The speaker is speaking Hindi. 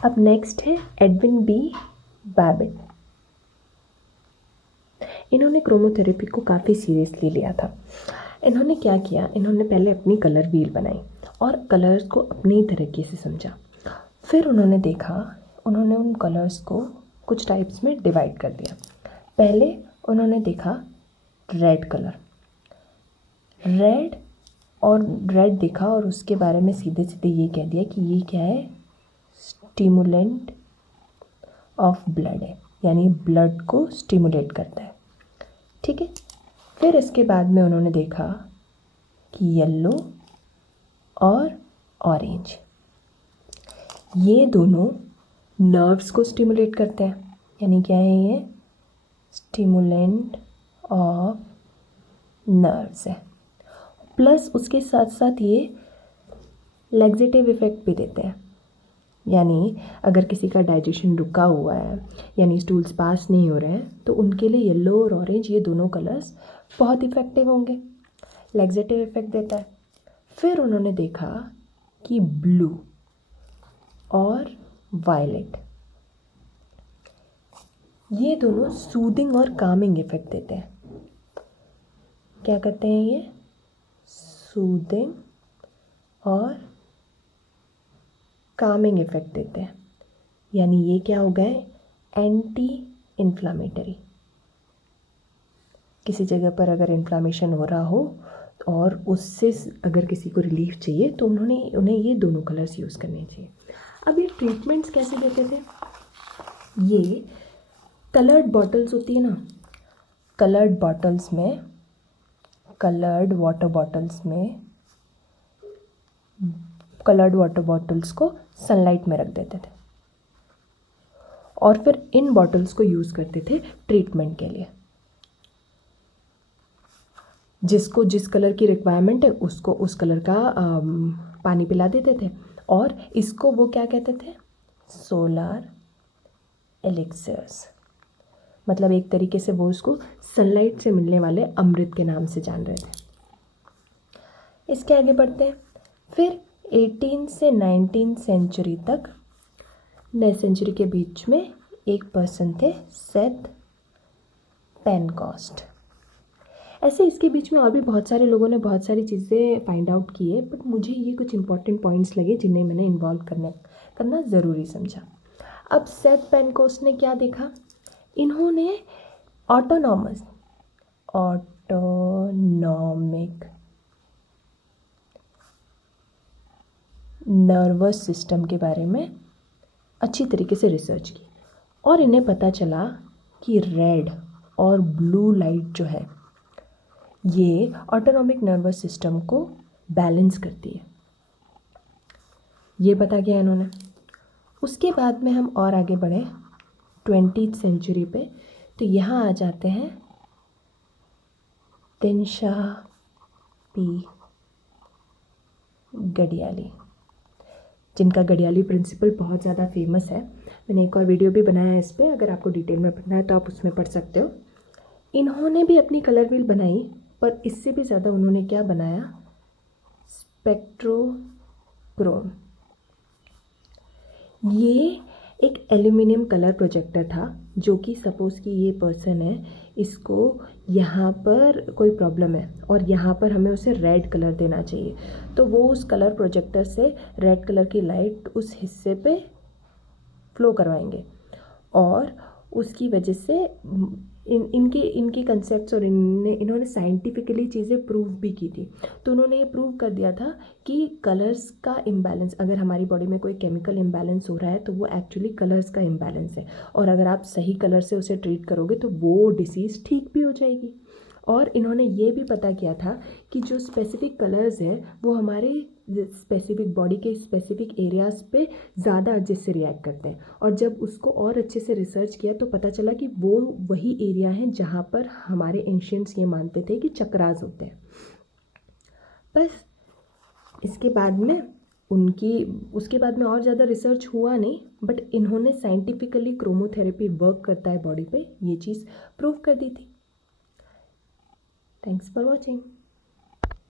अब नेक्स्ट है एडविन बी बैबिट। इन्होंने क्रोमोथेरेपी को काफ़ी सीरियसली लिया था। इन्होंने क्या किया, इन्होंने पहले अपनी कलर व्हील बनाई और कलर्स को अपनी तरीके से समझा। फिर उन्होंने देखा, उन्होंने उन कलर्स को कुछ टाइप्स में डिवाइड कर दिया। पहले उन्होंने देखा रेड कलर, रेड देखा और उसके बारे में सीधे सीधे ये कह दिया कि ये क्या है, स्टिमुलेंट ऑफ ब्लड है, यानी ब्लड को स्टिमुलेट करता है। ठीक है। फिर इसके बाद में उन्होंने देखा कि येलो और ऑरेंज, ये दोनों नर्व्स को स्टिमुलेट करते हैं, यानी क्या है, ये स्टिमुलेंट ऑफ नर्व्स है। प्लस उसके साथ साथ ये लैक्सेटिव इफेक्ट भी देते हैं, यानी अगर किसी का डाइजेशन रुका हुआ है, यानी स्टूल्स पास नहीं हो रहे हैं, तो उनके लिए येलो और ऑरेंज ये दोनों कलर्स बहुत इफ़ेक्टिव होंगे, लैक्सेटिव इफेक्ट देता है। फिर उन्होंने देखा कि ब्लू और वायलेट, ये दोनों सूदिंग और कामिंग इफेक्ट देते हैं। क्या करते हैं ये, सूदिंग और कामिंग इफेक्ट देते हैं, यानी ये क्या हो गए, एंटी इन्फ्लामेटरी। किसी जगह पर अगर इन्फ्लामेशन हो रहा हो और उससे अगर किसी को रिलीफ चाहिए तो उन्हें ये दोनों कलर्स यूज़ करने चाहिए। अब ये ट्रीटमेंट्स कैसे देते थे, ये कलर्ड बॉटल्स होती है ना, कलर्ड वाटर बॉटल्स को सनलाइट में रख देते थे और फिर इन बॉटल्स को यूज़ करते थे ट्रीटमेंट के लिए। जिसको जिस कलर की रिक्वायरमेंट है उसको उस कलर का पानी पिला देते थे, और इसको वो क्या कहते थे, सोलर एलिक्सर्स। मतलब एक तरीके से वो उसको सनलाइट से मिलने वाले अमृत के नाम से जान रहे थे। इसके आगे बढ़ते हैं। फिर 18 से 19 सेंचुरी तक, 9 सेंचुरी के बीच में एक पर्सन थे, सेथ पेनकॉस्ट। ऐसे इसके बीच में और भी बहुत सारे लोगों ने बहुत सारी चीज़ें फाइंड आउट की है, बट मुझे ये कुछ इंपॉर्टेंट पॉइंट्स लगे जिन्हें मैंने इन्वॉल्व करना ज़रूरी समझा। अब सेथ पेनकॉस्ट ने क्या देखा, इन्होंने ऑटोनॉमिक नर्वस सिस्टम के बारे में अच्छी तरीके से रिसर्च की और इन्हें पता चला कि रेड और ब्लू लाइट जो है ये ऑटोनॉमिक नर्वस सिस्टम को बैलेंस करती है, ये पता किया इन्होंने। उसके बाद में हम और आगे बढ़े 20th सेंचुरी पे, तो यहाँ आ जाते हैं तिनशाह पी गडियाली, जिनका गडियाली प्रिंसिपल बहुत ज़्यादा फेमस है। मैंने एक और वीडियो भी बनाया है इस पर, अगर आपको डिटेल में पढ़ना है तो आप उसमें पढ़ सकते हो। इन्होंने भी अपनी कलर व्हील बनाई, पर इससे भी ज़्यादा उन्होंने क्या बनाया, स्पेक्ट्रोक्रोम। ये एक एल्यूमिनियम कलर प्रोजेक्टर था, जो कि सपोज़ कि ये पर्सन है, इसको यहाँ पर कोई प्रॉब्लम है और यहाँ पर हमें उसे रेड कलर देना चाहिए, तो वो उस कलर प्रोजेक्टर से रेड कलर की लाइट उस हिस्से पे फ्लो करवाएंगे और उसकी वजह से इनके कंसेप्ट्स और इन्होंने साइंटिफिकली चीज़ें प्रूव भी की थी। तो उन्होंने ये प्रूव कर दिया था कि कलर्स का इम्बैलेंस, अगर हमारी बॉडी में कोई केमिकल इम्बैलेंस हो रहा है तो वो एक्चुअली कलर्स का इम्बैलेंस है, और अगर आप सही कलर से उसे ट्रीट करोगे तो वो डिसीज़ ठीक भी हो जाएगी। और इन्होंने ये भी पता किया था कि जो स्पेसिफिक कलर्स हैं वो हमारे स्पेसिफिक बॉडी के स्पेसिफिक एरियाज़ पे ज़्यादा अच्छे से रिएक्ट करते हैं, और जब उसको और अच्छे से रिसर्च किया तो पता चला कि वो वही एरिया हैं जहाँ पर हमारे एंशियंट्स ये मानते थे कि चक्रास होते हैं। बस इसके बाद में उसके बाद में और ज़्यादा रिसर्च हुआ नहीं, बट इन्होंने साइंटिफिकली क्रोमोथेरेपी वर्क करता है बॉडी पे, ये चीज़ प्रूव कर दी थी। Thanks for watching.